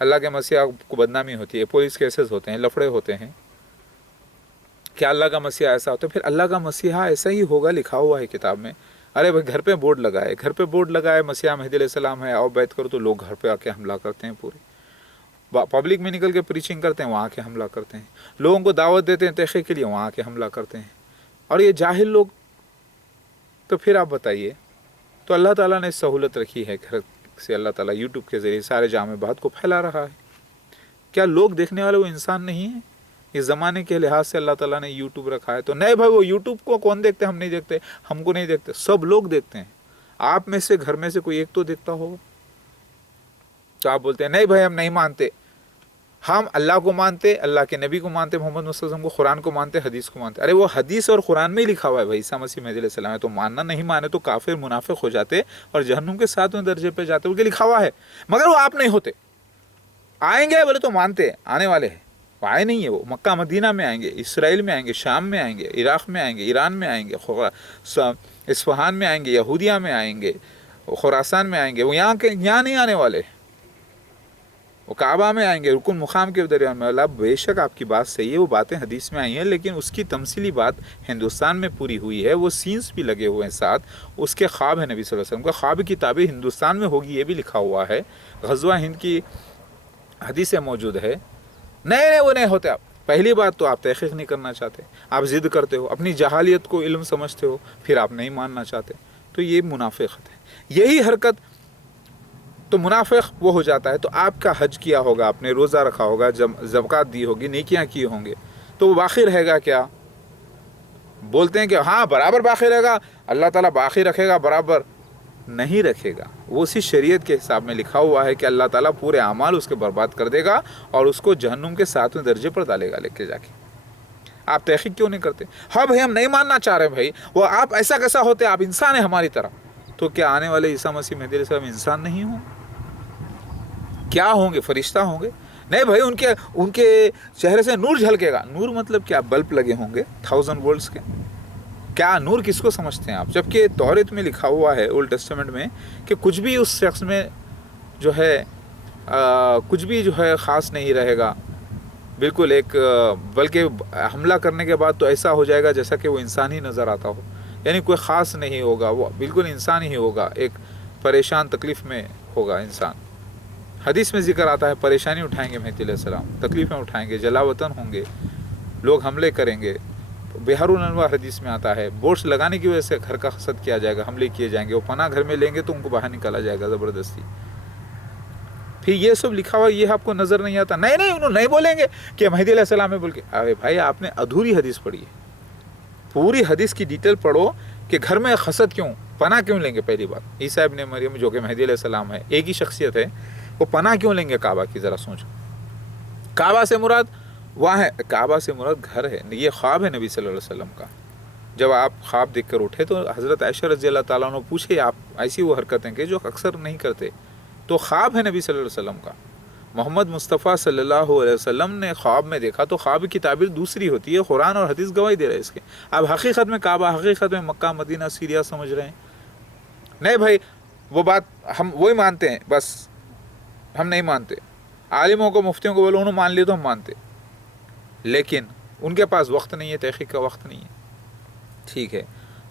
اللہ کے مسیح کو بدنامی ہوتی ہے، پولیس کیسز ہوتے ہیں، لفڑے ہوتے ہیں. کیا اللہ کا مسیحا ایسا ہوتا ہے؟ پھر اللہ کا مسیحا ایسا ہی ہوگا، لکھا ہوا ہے کتاب میں. ارے بھائی گھر پہ بورڈ لگائے، گھر پہ بورڈ لگائے مسیحا مہدی علیہ السلام ہے، آؤ بیعت کرو، تو لوگ گھر پہ آ کے حملہ کرتے ہیں. پورے پبلک میں نکل کے پریچنگ کرتے ہیں، وہاں کے حملہ کرتے ہیں. لوگوں کو دعوت دیتے ہیں تحقیق کے لیے، وہاں کے حملہ کرتے ہیں. اور یہ جاہل لوگ. تو پھر آپ بتائیے. تو اللہ تعالیٰ نے سہولت رکھی ہے، گھر سے اللہ تعالیٰ یوٹیوب کے ذریعے سارے جامع بات کو پھیلا رہا ہے. کیا لوگ دیکھنے والے وہ انسان نہیں ہیں؟ اس زمانے کے لحاظ سے اللہ تعالیٰ نے یوٹیوب رکھا ہے. تو نہیں بھائی وہ یوٹیوب کو کون دیکھتے؟ ہم نہیں دیکھتے، ہم کو نہیں دیکھتے، سب لوگ دیکھتے ہیں. آپ میں سے گھر میں سے کوئی ایک تو دیکھتا ہوگا. تو آپ بولتے ہیں نہیں بھائی ہم نہیں مانتے. ہم اللہ کو مانتے، اللہ کے نبی کو مانتے، محمد صلی اللہ علیہ وسلم کو، قرآن کو مانتے، حدیث کو مانتے. ارے وہ حدیث اور قرآن میں ہی لکھا ہوا ہے بھائی عیسیٰ مسیح مہدی علیہ السلام ہے. تو ماننا نہیں مانے تو کافر منافق ہو جاتے اور جہنم کے 7ویں درجے پہ جاتے. ان کے لکھا ہوا ہے، مگر وہ آپ نہیں ہوتے. آئیں گے بولے تو مانتے، آنے والے ہیں. آئے نہیں ہیں وہ. مکہ مدینہ میں آئیں گے، اسرائیل میں آئیں گے، شام میں آئیں گے، عراق میں آئیں گے، ایران میں آئیں گے، اصفہان میں آئیں گے، یہودیہ میں آئیں گے، خراسان میں آئیں گے. وہ یہاں نہیں آنے والے. وہ کعبہ میں آئیں گے، رکن مقام کے درمیان میں. اللہ بے شک آپ کی بات صحیح ہے، وہ باتیں حدیث میں آئی ہیں، لیکن اس کی تمثیلی بات ہندوستان میں پوری ہوئی ہے. وہ سینس بھی لگے ہوئے ہیں ساتھ. اس کے خواب ہے نبی صلی اللہ علیہ وسلم کا. خواب کی تعبیر ہندوستان میں ہوگی یہ بھی لکھا ہوا ہے. غزوہ ہند کی حدیثیں موجود ہے. نہیں وہ نہیں ہوتے. آپ پہلی بات تو آپ تحقیق نہیں کرنا چاہتے، آپ ضد کرتے ہو، اپنی جہالیت کو علم سمجھتے ہو، پھر آپ نہیں ماننا چاہتے. تو یہ منافقت ہے. یہی حرکت تو منافق وہ ہو جاتا ہے. تو آپ کا حج کیا ہوگا، آپ نے روزہ رکھا ہوگا، زکوٰۃ دی ہوگی، نیکیاں کی ہوں گے، تو وہ باقی رہے گا کیا؟ بولتے ہیں کہ ہاں برابر باقی رہے گا، اللہ تعالیٰ باقی رکھے گا. برابر نہیں رکھے گا. وہ اسی شریعت کے حساب میں لکھا ہوا ہے کہ اللہ تعالیٰ پورے اعمال اس کے برباد کر دے گا اور اس کو جہنم کے 7ویں درجے پر ڈالے گا لے کے جا کے. آپ تحقیق کیوں نہیں کرتے؟ ہاں بھائی ہم نہیں ماننا چاہ رہے بھائی. وہ آپ ایسا کیسا ہوتے؟ آپ انسان ہیں ہماری طرح. تو کیا آنے والے عیسیٰ مسیح مہدی علیہ السلام انسان نہیں ہوں؟ کیا ہوں گے؟ فرشتہ ہوں گے؟ نہیں بھائی ان کے چہرے سے نور جھلکے گا. نور مطلب کیا؟ بلب لگے ہوں گے 1000 وولٹس کے. کیا نور کس کو سمجھتے ہیں آپ؟ جبکہ توریت میں لکھا ہوا ہے، اولڈ ٹیسٹمنٹ میں، کہ کچھ بھی اس شخص میں جو ہے کچھ بھی جو ہے خاص نہیں رہے گا. بالکل بلکہ حملہ کرنے کے بعد تو ایسا ہو جائے گا جیسا کہ وہ انسان ہی نظر آتا ہو. یعنی کوئی خاص نہیں ہوگا، وہ بالکل انسان ہی ہوگا. ایک پریشان تکلیف میں ہوگا انسان. حدیث میں ذکر آتا ہے پریشانی اٹھائیں گے مہدی علیہ السلام، تکلیفیں اٹھائیں گے، جلا وطن ہوں گے، لوگ حملے کریں گے. بہار الانوار حدیث میں آتا ہے بورڈز لگانے کی وجہ سے گھر کا حسد کیا جائے گا، حملے کیے جائیں گے. وہ پناہ گھر میں لیں گے تو ان کو باہر نکالا جائے گا زبردستی. پھر یہ سب لکھا ہوا یہ آپ کو نظر نہیں آتا. نہیں انہوں نہیں بولیں گے کہ مہدی علیہ السلام ہے بول کے. ارے بھائی آپ نے ادھوری حدیث پڑھی ہے. پوری حدیث کی ڈیٹیل پڑھو کہ گھر میں حسد کیوں، پناہ کیوں لیں گے. پہلی بات عیسیٰ ابن مریم جو کہ مہدی علیہ السلام ہے، ایک ہی شخصیت ہے، وہ پناہ کیوں لیں گے کعبہ کی؟ ذرا سوچو. کعبہ سے مراد وہاں ہے، کعبہ سے مراد گھر ہے. یہ خواب ہے نبی صلی اللہ علیہ وسلم کا. جب آپ خواب دیکھ کر اٹھے تو حضرت عائشہ رضی اللہ تعالیٰ عنہ پوچھے آپ ایسی وہ حرکتیں کہ جو اکثر نہیں کرتے. تو خواب ہے نبی صلی اللہ علیہ وسلم کا. محمد مصطفیٰ صلی اللہ علیہ وسلم نے خواب میں دیکھا. تو خواب کی تعبیر دوسری ہوتی ہے. قرآن اور حدیث گواہی دے رہے ہیں اس کے. اب حقیقت میں کعبہ، حقیقت میں مکہ مدینہ سیریا سمجھ رہے ہیں. نہیں بھائی وہ بات ہم وہی مانتے ہیں، بس ہم نہیں مانتے. عالموں کو، مفتیوں کو بولو انہوں مان لیے تو ہم مانتے، لیکن ان کے پاس وقت نہیں ہے، تحقیق کا وقت نہیں ہے. ٹھیک ہے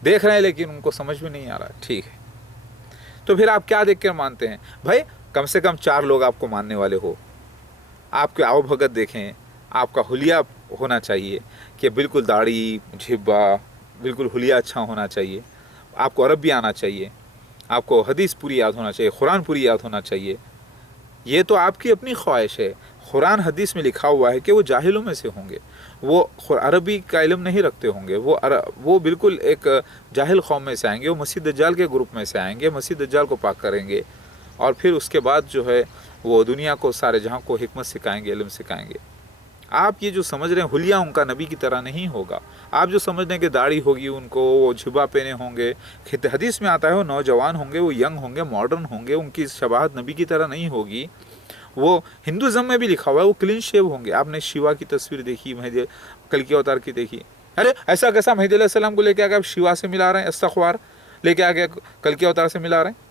دیکھ رہے ہیں لیکن ان کو سمجھ میں نہیں آ رہا. ٹھیک ہے تو پھر آپ کیا دیکھ کر مانتے ہیں؟ بھائی کم سے کم 4 لوگ آپ کو ماننے والے ہو. آپ کے آؤ بھگت دیکھیں، آپ کا حلیہ ہونا چاہیے کہ بالکل داڑھی جھبا، بالکل حلیہ اچھا ہونا چاہیے. آپ کو عربی آنا چاہیے، آپ کو حدیث پوری یاد ہونا چاہیے، قرآن پوری یاد ہونا چاہیے. یہ تو آپ کی اپنی خواہش ہے. قرآن حدیث میں لکھا ہوا ہے کہ وہ جاہلوں میں سے ہوں گے، وہ عربی کا علم نہیں رکھتے ہوں گے، وہ بالکل ایک جاہل قوم میں سے آئیں گے، وہ مسیح دجال کے گروپ میں سے آئیں گے، مسیح دجال کو پاک کریں گے، اور پھر اس کے بعد جو ہے وہ دنیا کو، سارے جہاں کو حکمت سکھائیں گے، علم سکھائیں گے. آپ یہ جو سمجھ رہے ہیں حلیہ ان کا نبی کی طرح نہیں ہوگا. آپ جو سمجھ رہے ہیں کہ داڑھی ہوگی ان کو، وہ جھبا پہنے ہوں گے، حدیث میں آتا ہے وہ نوجوان ہوں گے، وہ ینگ ہوں گے، ماڈرن ہوں گے، ان کی شباہت نبی کی طرح نہیں ہوگی. وہ ہندوازم میں بھی لکھا ہوا ہے وہ کلین شیو ہوں گے. آپ نے شیوا کی تصویر دیکھی، مہدی کل کی اوتار کی دیکھی. ارے ایسا کیسا مہدی علیہ السلام کو لے کے آ کے آپ شیوا سے ملا رہے ہیں، استغفار لے کے آ کے کل کی اوتار سے ملا رہے ہیں.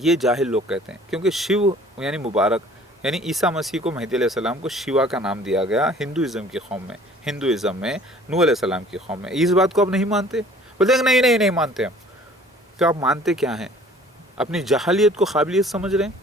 یہ جاہل لوگ کہتے ہیں، کیونکہ شیو یعنی مبارک، یعنی عیسیٰ مسیح کو مہدی علیہ السلام کو شیوا کا نام دیا گیا ہندوازم کی قوم میں، ہندوازم میں نوح علیہ السلام کی قوم میں. اس بات کو آپ نہیں مانتے؟ بولتے ہیں کہ نہیں مانتے ہم. تو آپ مانتے کیا ہیں؟ اپنی جاہلیت کو قابلیت سمجھ رہے ہیں.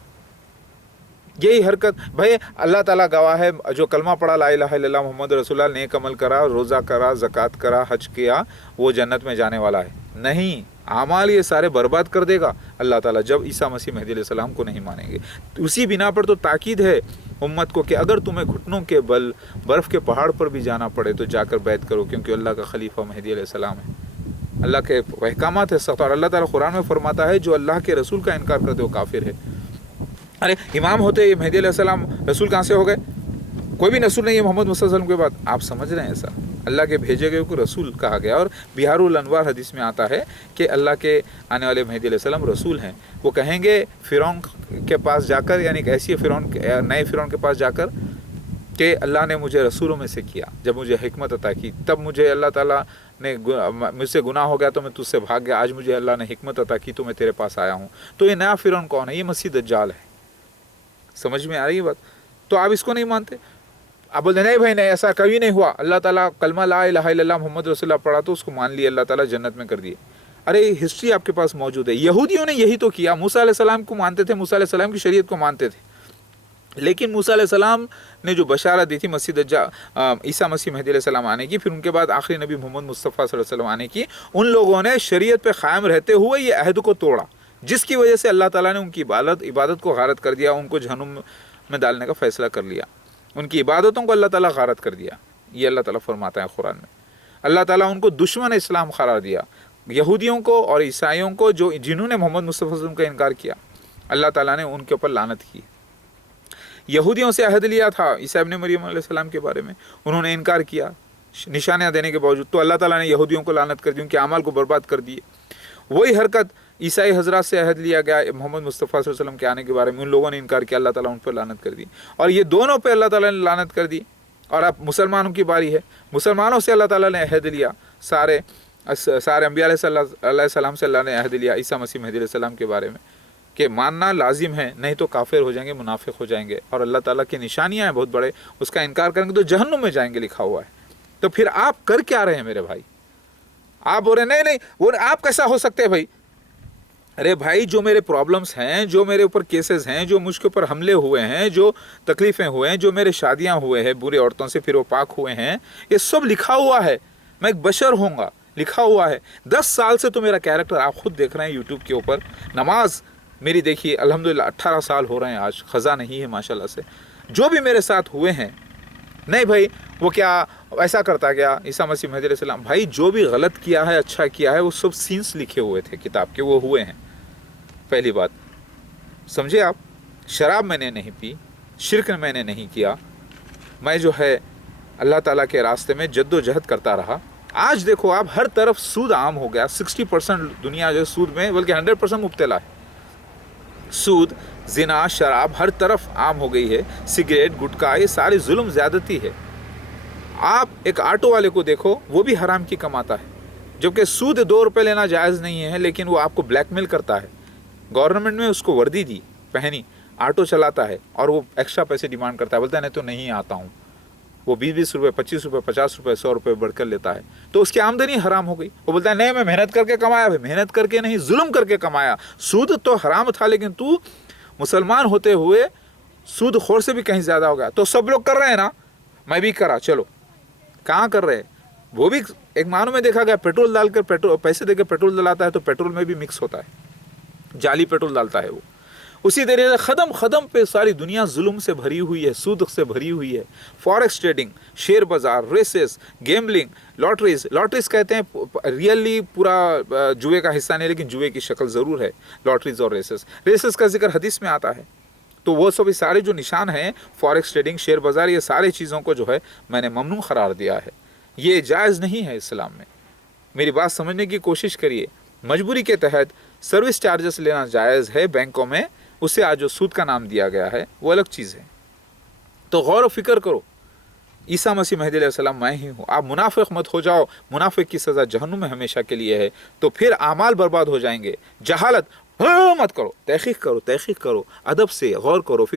یہی حرکت بھائی اللہ تعالیٰ گواہ ہے، جو کلمہ پڑھا لا الہ الا اللہ محمد رسول اللہ، نیک عمل کرا، روزہ کرا، زکوٰۃ کرا، حج کیا، وہ جنت میں جانے والا ہے. نہیں، اعمال یہ سارے برباد کر دے گا اللہ تعالیٰ جب عیسیٰ مسیح مہدی علیہ السلام کو نہیں مانیں گے. اسی بنا پر تو تاکید ہے امت کو کہ اگر تمہیں گھٹنوں کے بل برف کے پہاڑ پر بھی جانا پڑے تو جا کر بیعت کرو، کیونکہ اللہ کا خلیفہ مہدی علیہ السلام ہے. اللہ کے احکامات ہے سخت، اور اللہ تعالیٰ قرآن میں فرماتا ہے جو اللہ کے رسول کا انکار کرتے وہ کافر ہے. ارے امام ہوتے یہ مہدی علیہ السلام رسول کہاں سے ہو گئے؟ کوئی بھی رسول نہیں ہے محمد صلی اللہ علیہ وسلم کے بعد. آپ سمجھ رہے ہیں ایسا اللہ کے بھیجے گئے کو رسول کہا گیا. اور بہار الانوار حدیث میں آتا ہے کہ اللہ کے آنے والے مہدی علیہ السلام رسول ہیں. وہ کہیں گے فرعون کے پاس جا کر، یعنی ایسی نئے فرعون کے پاس جا کر کہ اللہ نے مجھے رسولوں میں سے کیا، جب مجھے حکمت عطا کی تب مجھے اللہ تعالیٰ نے مجھ سے گناہ ہو گیا تو میں تجھ سے بھاگ گیا، آج مجھے اللہ نے حکمت عطا کی تو میں تیرے پاس آیا ہوں. تو یہ نیا فرعون کون ہے؟ یہ مسیح دجال ہے. سمجھ میں آ رہی ہے بات؟ تو آپ اس کو نہیں مانتے. آپ بولتے نہیں بھائی نہیں، ایسا کبھی نہیں ہوا. اللہ تعالیٰ کلمہ لا الہ الا اللہ محمد رسول اللہ پڑھا تو اس کو مان لیے، اللہ تعالیٰ جنت میں کر دیے. ارے ہسٹری آپ کے پاس موجود ہے. یہودیوں نے یہی تو کیا. موسیٰ علیہ السلام کو مانتے تھے، موسیٰ علیہ السلام کی شریعت کو مانتے تھے، لیکن موسیٰ علیہ السلام نے جو بشارت دی تھی عیسیٰ مسیح مہدی علیہ السلام آنے کی، پھر ان کے بعد آخری نبی محمد مصطفیٰ صلی اللہ علیہ وسلم آنے کی، ان لوگوں نے شریعت پہ قائم رہتے ہوئے یہ عہد کو توڑا، جس کی وجہ سے اللہ تعالیٰ نے ان کی عبادت کو غارت کر دیا، ان کو جہنم میں ڈالنے کا فیصلہ کر لیا. ان کی عبادتوں کو اللہ تعالیٰ غارت کر دیا. یہ اللہ تعالیٰ فرماتا ہے قرآن میں. اللہ تعالیٰ ان کو دشمن اسلام قرار دیا، یہودیوں کو اور عیسائیوں کو جنہوں نے محمد مصطفیٰ صلی اللہ علیہ وسلم کا انکار کیا. اللہ تعالیٰ نے ان کے اوپر لعنت کی. یہودیوں سے عہد لیا تھا عیسیٰ ابن مریم علیہ السلام کے بارے میں، انہوں نے انکار کیا نشانیاں دینے کے باوجود، تو اللہ تعالیٰ نے یہودیوں کو لعنت کر دی، ان کے اعمال کو برباد کر دیے. وہی حرکت عیسائی حضرات سے عہد لیا گیا محمد مصطفیٰ صلی اللہ علیہ وسلم کے آنے کے بارے میں، ان لوگوں نے انکار کیا، اللہ تعالیٰ ان پر لعنت کر دی. اور یہ دونوں پہ اللہ تعالیٰ نے لعنت کر دی. اور اب مسلمانوں کی باری ہے. مسلمانوں سے اللہ تعالیٰ نے عہد لیا، سارے انبیاء علیہ السلام سے اللہ نے عہد لیا عیسیٰ مسیح مہدی علیہ السلام کے بارے میں کہ ماننا لازم ہے، نہیں تو کافر ہو جائیں گے، منافق ہو جائیں گے، اور اللہ تعالیٰ کی نشانیاں ہیں بہت بڑے، اس کا انکار کریں گے تو جہنم میں جائیں گے لکھا ہوا ہے. تو پھر آپ کر کیا رہے ہیں میرے بھائی؟ آپ بول رہے نہیں وہ آپ کیسا ہو سکتے ہیں بھائی؟ ارے بھائی جو میرے پرابلمس ہیں، جو میرے اوپر کیسز ہیں، جو مجھ کے اوپر حملے ہوئے ہیں، جو تکلیفیں ہوئے ہیں، جو میرے شادیاں ہوئے ہیں برے عورتوں سے پھر وہ پاک ہوئے ہیں، یہ سب لکھا ہوا ہے. میں ایک بشر ہوں گا، لکھا ہوا ہے. 10 سال سے تو میرا کیریکٹر آپ خود دیکھ رہے ہیں یوٹیوب کے اوپر. نماز میری دیکھیے الحمدللہ 18 سال ہو رہے ہیں آج، خزا نہیں ہے ماشاءاللہ سے. جو بھی میرے ساتھ ہوئے ہیں، نہیں بھائی وہ کیا ایسا کرتا گیا عیسیٰ مسیح مہدی علیہ السلام، بھائی جو بھی غلط کیا ہے اچھا کیا ہے وہ سب سینس لکھے ہوئے تھے کتاب کے، وہ ہوئے ہیں. پہلی بات سمجھے آپ. شراب میں نے نہیں پی، شرک میں نے نہیں کیا، میں جو ہے اللہ تعالیٰ کے راستے میں جد و جہد کرتا رہا. آج دیکھو آپ ہر طرف سود عام ہو گیا. 60% دنیا جو سود میں بلکہ 100% مبتلا ہے. سود، زنا، شراب ہر طرف عام ہو گئی ہے. سگریٹ، گٹکا، یہ سارے ظلم زیادتی ہے. آپ ایک آٹو والے کو دیکھو، وہ بھی حرام کی کماتا ہے، جبکہ سود 2 روپے لینا جائز نہیں ہے، لیکن وہ آپ کو بلیک میل کرتا ہے. گورنمنٹ نے اس کو وردی دی، پہنی، آٹو چلاتا ہے اور وہ ایکسٹرا پیسے ڈیمانڈ کرتا ہے، بولتا ہے نہیں تو نہیں آتا ہوں. وہ 20 روپے، 25 روپے، 50 روپے، 100 روپے بڑھ کر لیتا ہے. تو اس کی آمدنی حرام ہو گئی. وہ بولتا ہے نہیں میں محنت کر کے کمایا. بھائی محنت کر کے نہیں، ظلم کر کے کمایا. سود تو حرام تھا، لیکن تو مسلمان ہوتے ہوئے سود خور سے بھی کہیں زیادہ ہو گیا. تو سب لوگ کر رہے ہیں نا، میں بھی کرا. چلو کہاں کر رہے ہیں؟ وہ بھی ایک معنوں میں دیکھا گیا پیٹرول ڈال کر پیسے دے کے پیٹرول ڈلاتا ہے تو پیٹرول میں بھی مکس ہوتا ہے، جعلی پیٹرول ڈالتا ہے وہ. اسی طریقے سے خدم پہ ساری دنیا ظلم سے بھری ہوئی ہے، سود سے بھری ہوئی ہے. فوریکس ٹریڈنگ، شیئر بازار، ریسز، گیملنگ، لاٹریز کہتے ہیں ریئلی پورا جوئے کا حصہ نہیں، لیکن جوئے کی شکل ضرور ہے لاٹریز اور ریسز کا ذکر حدیث میں آتا ہے. تو وہ سب سارے جو نشان ہیں، فوریکس ٹریڈنگ، شیئر بازار، یہ سارے چیزوں کو جو ہے میں نے ممنوع قرار دیا ہے. یہ جائز نہیں ہے اسلام میں. میری بات سمجھنے کی کوشش کریے. مجبوری کے تحت سروس چارجز لینا جائز ہے بینکوں میں، اسے آج جو سود کا نام دیا گیا ہے وہ الگ چیز ہے. تو غور و فکر کرو. عیسیٰ مسیح مہدی علیہ السلام میں ہی ہوں. آپ منافق مت ہو جاؤ، منافق کی سزا جہنم میں ہمیشہ کے لیے ہے. تو پھر اعمال برباد ہو جائیں گے. جہالت مت کرو، تحقیق کرو، ادب سے غور کرو.